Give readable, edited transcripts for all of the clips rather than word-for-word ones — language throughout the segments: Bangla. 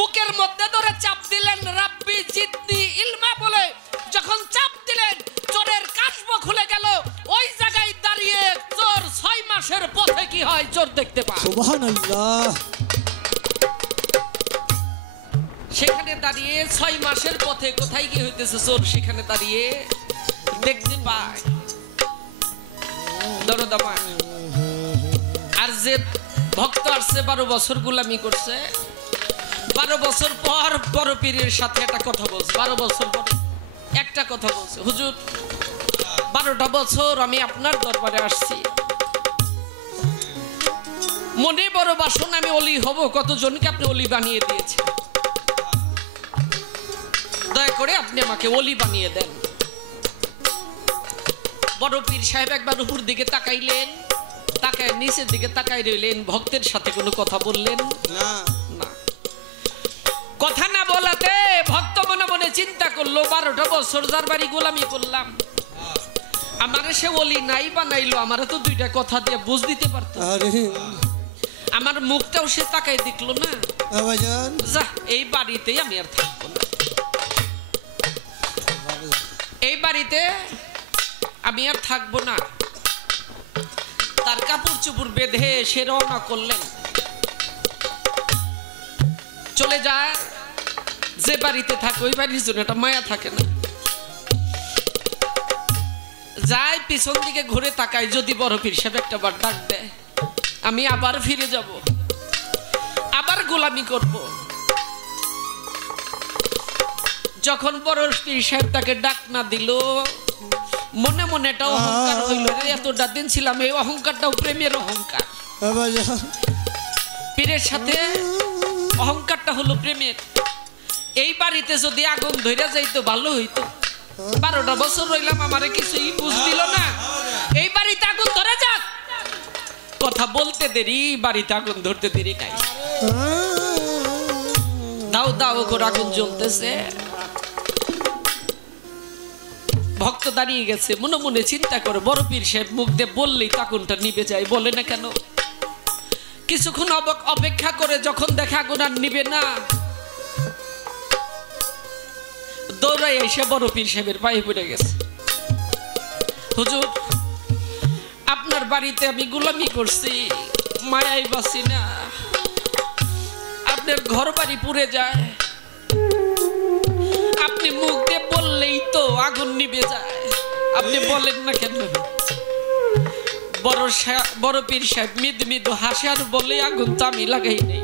বুকের মধ্যে ধরে চাপ দিলেন রাব্বি জিদনি ইলমা বলে। যখন চাপ দিলেন চোরের কাশবো খুলে গেল। ওই জায়গায় দাঁড়িয়ে চোর 6 মাসের পথে কি হয় চোর দেখতে পায়। সুবহানাল্লাহ। সেখানে দাঁড়িয়ে 6 মাসের পথে কোথায় কি হইতেছে চোর সেখানে দাঁড়িয়ে দেখতে পায়। দরদামা আর যে ভক্ত আসছে 12 বছর গোলামি করছে, 12 বছর পর বড় পীরের সাথে একটা কথা বলছে। 12 বছর পর একটা কথা বলছে, হুজুর 12টা বছর আমি আপনার দরবারে আসছি, মনে বড় বাসন আমি অলি হব, কতজনকে আপনি অলি বানিয়ে দিয়েছেন, দয়া করে আপনি আমাকে অলি বানিয়ে দেন। বড় পীর সাহেব একবার উপর দিকে তাকাইলেন, তাকায় নিচের দিকে তাকাই রইলেন, ভক্তের সাথে কোনো কথা বললেন না। কথা না বলাতে ভক্ত মনে মনে চিন্তা করলো 12টা বছর যার বাড়ি গোলামি করলাম, আমারে সে ওলি নাই বানাইলো, আমারে তো 2টা কথা দিয়ে বুঝ দিতে পারতো, আমার মুখটাও সে তাকাই দেখলো না। যা এই বাড়িতেই আমি আর থাকবো না, এই বাড়িতে আমি আর থাকবো না। তার কাপড় চুপড় বেঁধে সে রওনা করলেন, চলে যায়। যে বাড়িতে থাকে ওই বাড়ির জন্য একটা মায়া থাকে না, যায় পিছন দিকে ঘুরে তাকায়, যদি বড় পীর সাহেব একটা বার ডাক দেয় আমি আবার ফিরে যাব, আবার গোলামি করব। যখন বড় পীর সাহেব তাকে ডাক না দিল, মনে মনে একটা অহংকার হইল, এতটা দিন ছিলাম, এই অহংকারটাও প্রেমের অহংকার। পীরের সাথে অহংকারটা হলো প্রেমের। এই বাড়িতে যদি আগুন ধরে যাইতো ভালো হইতো, 12টা বছর রইলাম, আমারে কিছুই বুঝ দিল না, এই বাড়িতে আগুন ধরে যাক। কথা বলতে দেরি, বাড়িতে আগুন ধরতে দেরি নাই, দাও দাও করে আগুন জ্বলতেছে। ভক্ত দাঁড়িয়ে গেছে, মনে মনে চিন্তা করে বড় পীর সাহেব মুখ দিয়ে বললেই আগুনটা নিভে যায়, বলে না কেন। কিছুক্ষণ অপেক্ষা করে যখন দেখা আগুন আর নিবে না, দৌড়াই এসে বড় পীর সাহেবের পায়ে পড়ে গেছে, হুজুর আপনার বাড়িতে আমি গোলামি করছি, মায়াই বাসি না, আপনার ঘর বাড়ি পুড়ে যায়, আপনি মুখ দিয়ে বললেই তো আগুন নিভে যায়, আপনি বলেন না কেন। বড় পীর সাহেব মৃদু মৃদু হাসার বলে, আগুন তো আমি লাগাই নেই,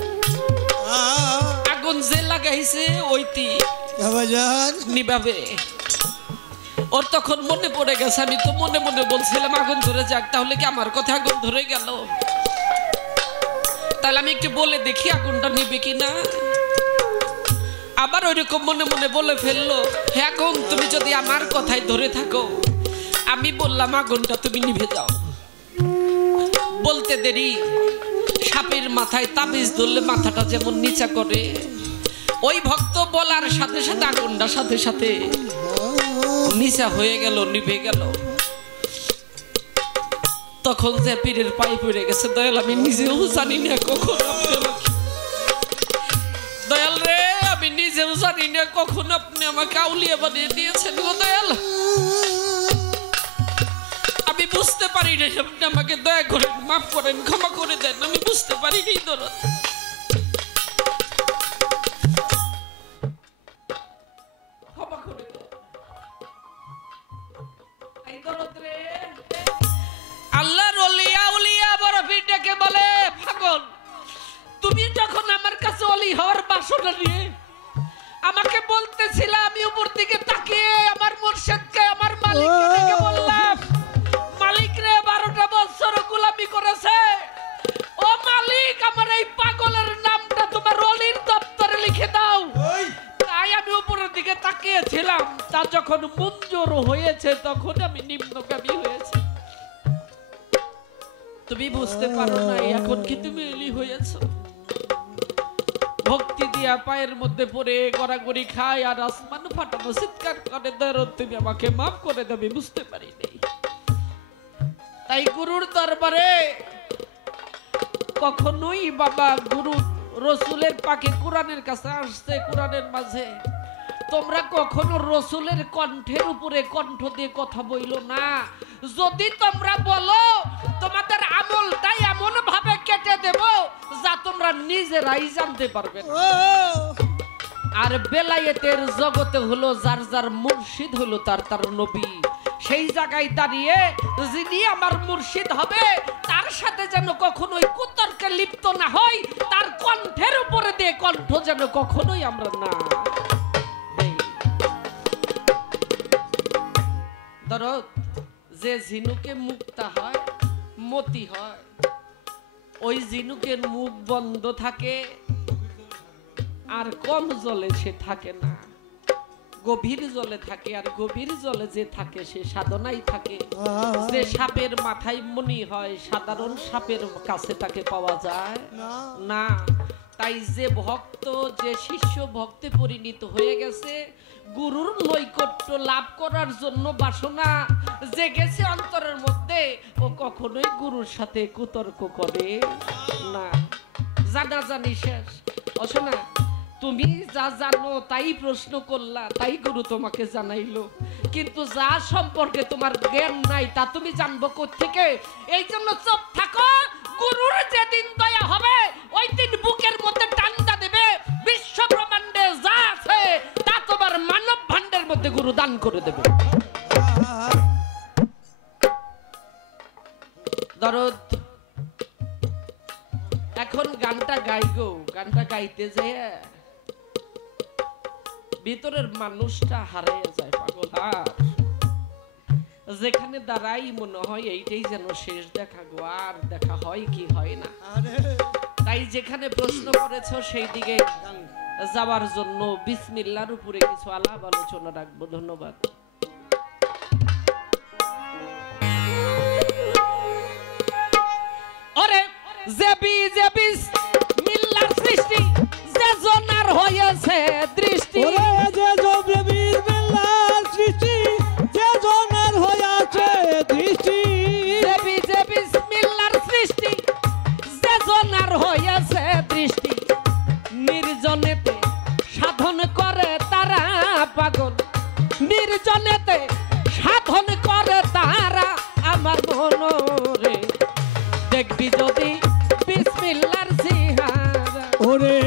আগুন যে লাগাইছে ওইটি নিভাবে। ওর তখন মনে পড়ে গেছে, আমি তো মনে মনে বলছিলাম আগুন ধরে যাক, তাহলে কি আমার কথা আগুন ধরে গেল, তাহলে আমি একটু বলে দেখি আগুনটা নিবে কিনা। আবার ওইরকম মনে মনে বলে ফেললো, হে আগুন তুমি যদি আমার কথাই ধরে থাকো, আমি বললাম আগুনটা তুমি নিভে যাও। বলতে দেরি, সাপের মাথায় তাবিজ ধরলে মাথাটা যেমন নিচা করে, ওই ভক্ত বলার সাথে সাথে আগুনটা সাথে সাথে নিচা হয়ে গেল, নিভে গেল। তখন যে পীরের পায়ে পড়ে গেছে, দয়াল আমি নিজেও জানি না কখন দয়াল রে, আমি নিজেও জানি না কখন আপনি আমাকে আউলিয়া বানিয়ে দিয়েছেন গো দয়াল, আমি বুঝতে পারি না, আপনি আমাকে দয়া করেন, মাফ করেন, ক্ষমা করে দেন, আমি বুঝতে পারি নি দরদ। আল্লাহর ওলিয়া উলিয়া বড় পীরটাকে বলে, পাগল তুমি যখন আমার কাছে ওলি হওয়ার বাসনা নিয়ে আমাকে বলতেছিলা, আমি উপর দিকে তাকিয়ে আমার মুর্শিদকে, আমার মালিককে ডেকে বললাম, মালিক রে 12টা বছর গোলামি করেছে, ও মালিক আমার এই পাগলের নামটা তোমার ওলির দপ্তরে লিখে দাও। তাই আমি উপরের দিকে তাকিয়েছিলাম, তা যখন মঞ্জুর হয়েছে তখন আমি নিম্নগামী হয়েছে। তুমি বুঝতে পারো না এখন কি তুমি এলি হয়েছো, ভক্তি দিয়া পায়ের মধ্যে পড়ে গড়াগড়ি খায় আর আসমান ফাটানো চিৎকার করে, দরদ তুমি আমাকে মাফ করে দেবে, বুঝতে পারি নাই। তাই গুরুর দরবারে কখনোই বাবা গুরু রসুলের পাখি কোরআনের কাছে আসছে, কোরআনের মাঝে তোমরা কখনো রসুলের কণ্ঠের উপরে কণ্ঠ দিয়ে কথা বইলো না। যদি তোমরা বলো তোমাদের আমলটাই এমন ভাবে কেটে দেব যা তোমরা নিজেরাই জানতে পারবে না। আর বেলায়েতের জগতে হলো যার যার মুর্শিদ হলো তার তার নবী। সেই জায়গায় দাঁড়িয়ে যিনি আমার মুর্শিদ হবে তার সাথে যেন কখনোই কুতর্কে লিপ্ত না হয়, তার কণ্ঠের উপরে দিয়ে কণ্ঠ যেন কখনোই আমরা না দেই। ধরো যে ঝিনুকে মুক্তা হয়, মতি হয়, ওই ঝিনুকের মুখ বন্ধ থাকে আর কম জলে সে থাকে না, গভীর জলে থাকে। আর গভীর জলে যে থাকে সে সাধনাই থাকে। যে সাপের মাথায় মনি হয় সাধারণ সাপের কাছে তাকে পাওয়া যায় না। তাই যে ভক্ত, যে শিষ্য ভক্তে পরিণত হয়ে গেছে, গুরুর নৈকট্য লাভ করার জন্য বাসনা জেগেছে অন্তরের মধ্যে, ও কখনোই গুরুর সাথে কুতর্ক করে না। জানা জানি শেষ। অশোনা, তুমি যা জানো তাই প্রশ্ন করলা, তাই গুরু তোমাকে জানাইলো, কিন্তু যা সম্পর্কে তোমার জ্ঞান নাই তা তুমি জানবো কোত্থেকে? এই জন্য চুপ থাকো। গুরুর যেদিন দয়া হবে ওই দিন বুকের মধ্যে টান্ডা দেবে, বিশ্ব ব্রহ্মাণ্ডে যা আছে তা তোমার মানব ভাণ্ডের মধ্যে গুরু দান করে দেবে। দরদ এখন গানটা গাইগো, গানটা গাইতে যে ভিতরের মানুষটা হারিয়ে যায় পাগল। আর যেখানে দাঁড়াই মনে হয় এইটাই যেন শেষ দেখা গো, আর দেখা হয় কি হয় না। তাই যেখানে প্রশ্ন করেছো সেই দিকে যাওয়ার জন্য বিসমিল্লাহর উপরে কিছু আলাপ আলোচনা রাখবো। ধন্যবাদ। ওরে জেবি জেবিস মিল্লার সৃষ্টি যে জনার হয়েছে দৃষ্টি, ওরে যে জেবি মিল্লার সৃষ্টি যে জনার হয়েছে দৃষ্টি, জেবি জেবিস মিল্লার সৃষ্টি যে জনার হয়েছে দৃষ্টি, নির্জনেতে সাধন করে তারা পাগল, নির্জনেতে সাধন করে তারা আমার মনরে দেখবি যদি বিসমিল্লাহর চেহারা, ওরে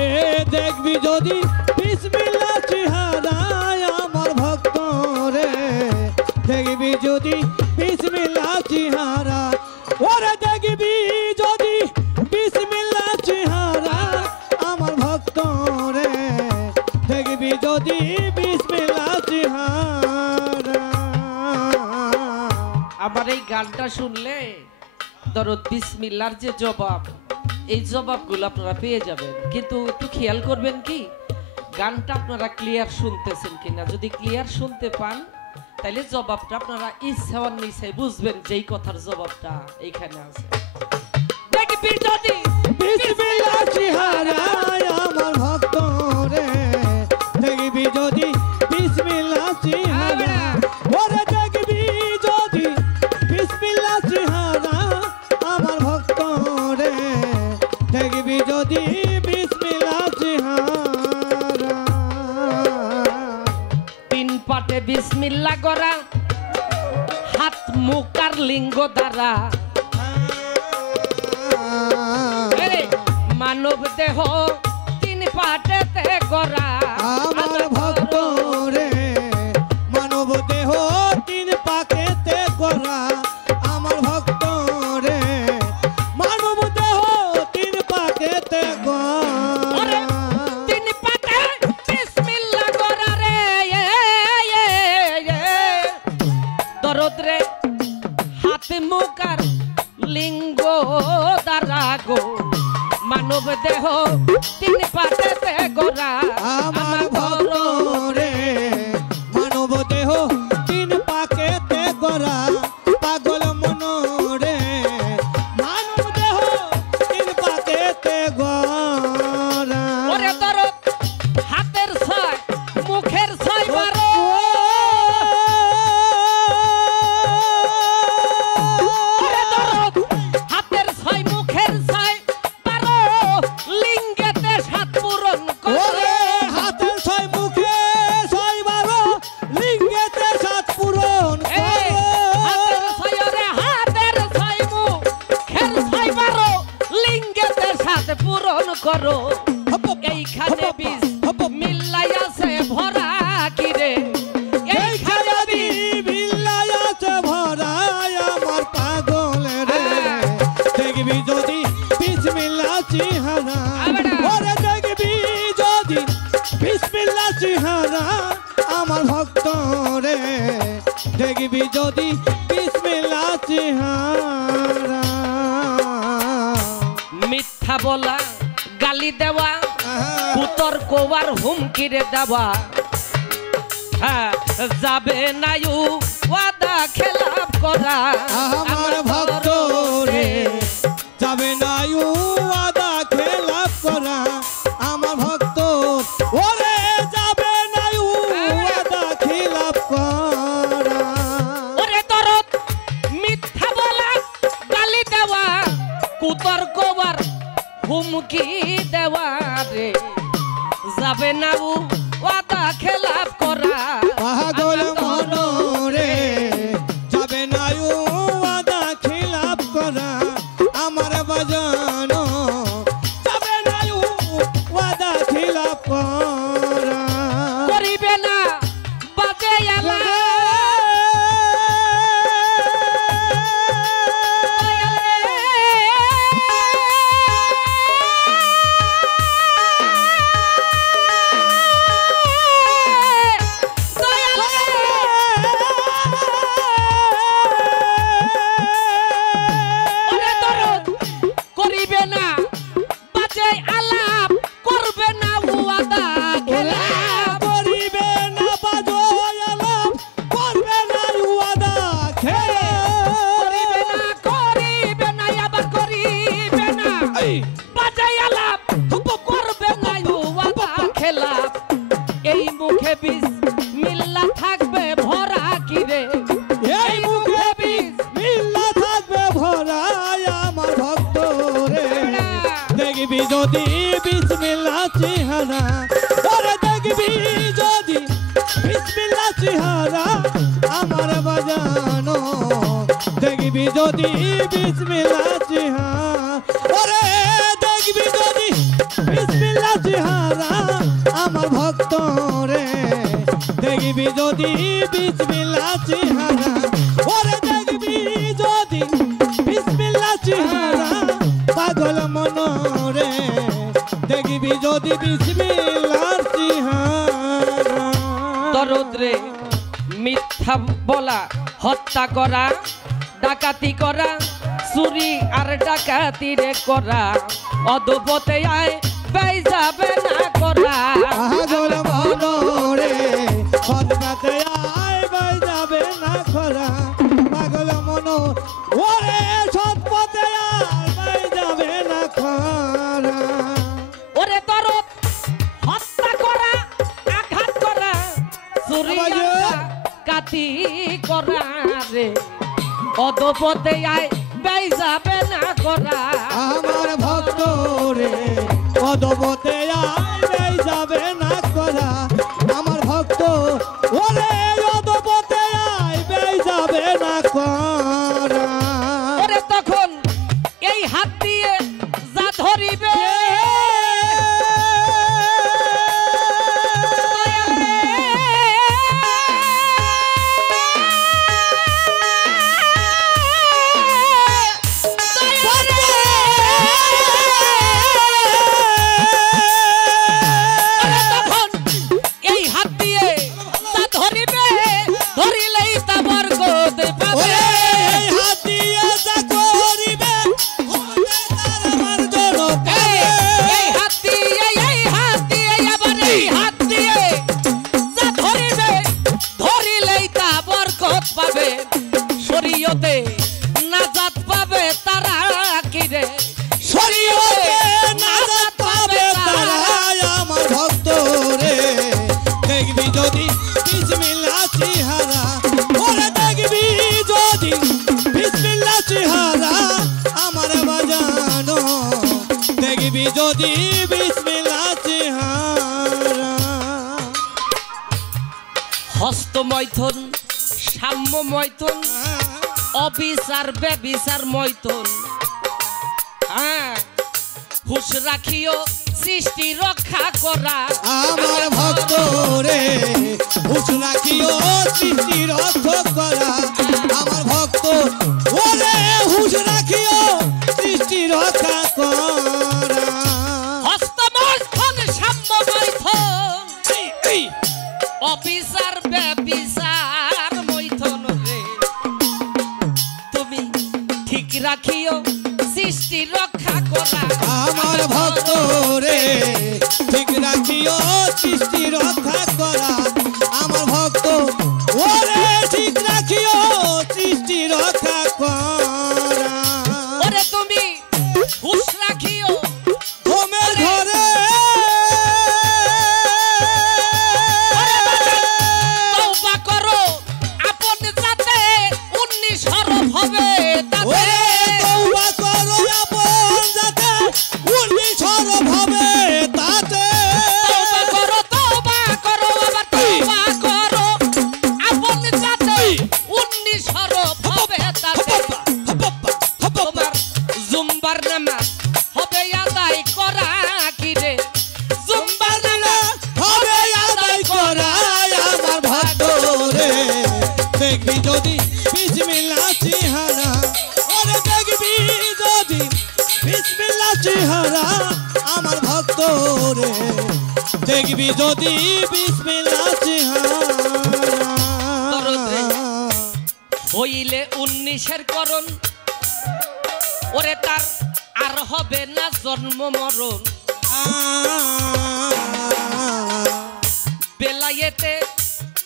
দেখবি যদি বিসমিল্লাহর চেহারা আমার ভক্ত রে, দেখবি যদি বিসমিল্লাহর চেহারা, ওরে দেখবি যদি বিসমিল্লাহর চেহারা আমার ভক্ত রে, দেখবি যদি বিসমিল্লাহর চেহারা। আমার এই গানটা শুনলে দরদ বিসমিল্লাহর যে জবাব, এই জবাবগুলো আপনারা পেয়ে যাবেন। কিন্তু একটু খেয়াল করবেন কি গানটা আপনারা ক্লিয়ার শুনতেছেন কিনা। যদি ক্লিয়ার শুনতে পান তাহলে জবাবটা আপনারা ইচ্ছাওয়ান নিশ্চয় বুঝবেন যেই কথার জবাবটা এইখানে আছে। দেখবি যদি বিসমিল্লাহর চেহারা আমার ভক্ত রে, দেখবি যদি বিসমিল্লাহর চেহারা, ওরে দেখবি যদি বিসমিল্লাহর চেহারা আমার ভক্ত রে, দেখবি যদি বিসমিল্লাহর চেহারা। তিন পাটে বিসমিল্লাহ করা, হাত মুখ আর লিঙ্গ দ্বারা মানব দেহ তিন পাটেতে গড়া আমার ভক্ত রে, মানব দেহ তিন পাকেতে গড়া আমার ভক্ত রে, মানব দেহ তিন পাকেতে গড়া। তিন পাটে বিসমিল্লাহ করা রে দরদ রে, হাত মুখ আর লিঙ্গ দ্বারা গো মানব দেহ তিন পাটেতে গড়া আমার ভক্ত রে, মানব দেহ তিন পাকেতে গড়া পাগল মন রে, মানব দেহ তিন পাকেতে গড়া। ওরে দরদ হাতের ছয় মুখের ছয় বারো, ওরে দরদ হাতের ছয় মুখের ছয় বারো, লিঙ্গেতে কোবার হুমকিরে দেওয়া হ্যাঁ যাবে না ওয়াদা খেলাপ করা আমার ভক্ত রে যাবে না ওয়াদা খেলাপ করা আমার ভক্ত ওরে যাবে না ওয়াদা খেলাপ করা ওরে দরদ মিথ্যা বলা গালি দেওয়া কুতর্ক আর হুমকি দেওয়া রে যাবে না ওয়াদা খেলাপ করা পাগল মন রে যাবে না ওয়াদা খেলাপ করা আমার বাজানো যাবে না ওয়াদা খেলাপ করা করিবে না বাজে এলা এই মুখে বিসমিল্লাহ থাকবে ভরা কিরে এই মুখে বিসমিল্লাহ থাকবে ভরা আমার ভক্ত রে দেখবি যদি বিসমিল্লাহ চেহারা ওরে দেখবি যদি বিসমিল্লাহ চেহারা আমার বাজানো দেখবি যদি বিসমিল্লাহ চেহারা ওরে দেখবি যদি বিসমিল্লাহ চেহারা আমার ভক্ত রে দেখবি যদি বিসমিল্লাহ চেহারা ওরে দেখবি যদি বিসমিল্লাহ চেহারা পাগল মন রে দেখবি যদি বিসমিল্লাহ চেহারা দরদ রে মিথ্যা বলা হত্যা করা ডাকাতি করা চুরি আর ডাকাতি রে করা অদপতে আয় বাই যাবে না করা পাগল মন রে সদকাতে আয় বাই যাবে না করা পাগল মন ওরে সৎপথে আয় বাই যাবে না করা ওরে দরদ হত্যা করা আঘাত করা চুরি আর ডাকাতি করা রে অদপতে আয় বাই যাবে না করা আমার ভক্ত রে অদবতে আই যাবে না করা আমার ভক্ত ওরে অদবতে আই যাবে না করা ওরে তখন এই হাত দিয়ে যা ধরিবে শরীয়তে নাজাত পাবে তারা কিরে শরীয়তে নাজাত পাবে তারা আমার ভক্ত রে দেখবি যদি বিসমিল্লাহ চেহারা ওরে দেখবি যদি বিসমিল্লাহ চেহারা আমার বাজানো দেখবি যদি বিসমিল্লাহ চেহারা হস্ত মৈথুন সাম্য মৈথুন অবিচার বেবিচার মৈথুন হ্যাঁ হুশ রাখিও সৃষ্টি রক্ষা করা আমার ভক্ত রে হুশ রাখিও সৃষ্টি রক্ষা করা আমার ভক্ত ওরে হুশ রাখিও সৃষ্টি রক্ষা করা হস্ত মৈথুন সাম্য মৈথুন অবিচার বেবিচার মৈথুন রে তুমি ঠিক রাখিও সৃষ্টি রক্ষা করা আমার ভক্ত রে ঠিক রাখিও সৃষ্টি রক্ষা করা আমার ভক্ত ওরে ঠিক রাখিও সৃষ্টি রক্ষা করা ওরে তুমি হুশ রাখিও হোমের ঘরে তওবা করো আপন যাতে 19 হরফ হবে তাতে ওরে তওবা করো আপন যাতে 19 হরফ হবে তাতে তওবা করো আবার তওবা করো আপন যাতে 19 হরফ হবে তাতে তোমার জুম্বার নামাজ হবে আদায় করা কি রে জুম্বার নামাজ হবে আদায় করা আমার ভক্ত রে দেখবি যদি বিসমিল্লাহ চেহারা ওরে দেখবি যদি বিসমিল্লাহ চেহারা আমার ভক্ত রে দেখবি যদি বিসমিল্লাহ চেহারা হইলে 19-এর করণ ওরে তার আর হবে না জন্ম মরণ বেলায়েতে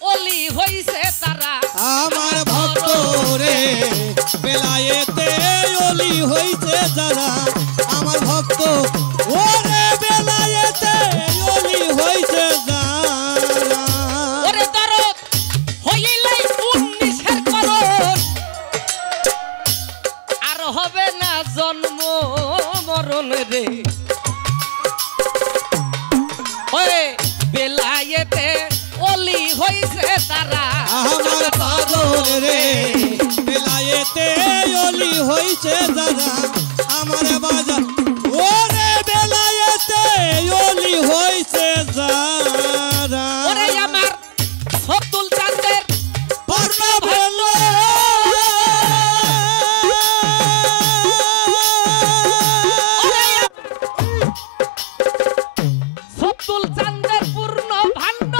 অলি হইছে তারা আমার ভক্ত রে বেলায়েতে অলি হইছে যারা আমার ভক্ত ওরে বেলায়েতে অলি হইছে যারা ওরে দরদ হইলে 19-এর করণ আর হবে না জন্ম মরণ রে ওরে বেলায়েতে অলি হইছে তারা আমার পাগল রে বেলায়েতে অলি হইছে যারা আমার বাজার ওরে বেলায়েতে অলি হইছে যারা ওরে আমার ফতুল চাঁদের পর্ণ ভেল ফতুল চাঁদের পূর্ণ ভাণ্ড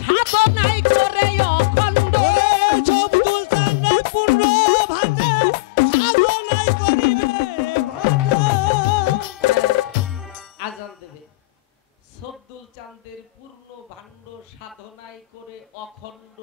সাধনাই করে অখণ্ড সবদুল চাঁদের পূর্ণ ভাণ্ডে সাধনাই করিবে আজান দেবে সবদুল চাঁদের পূর্ণ ভাণ্ড সাধনাই করে অখণ্ড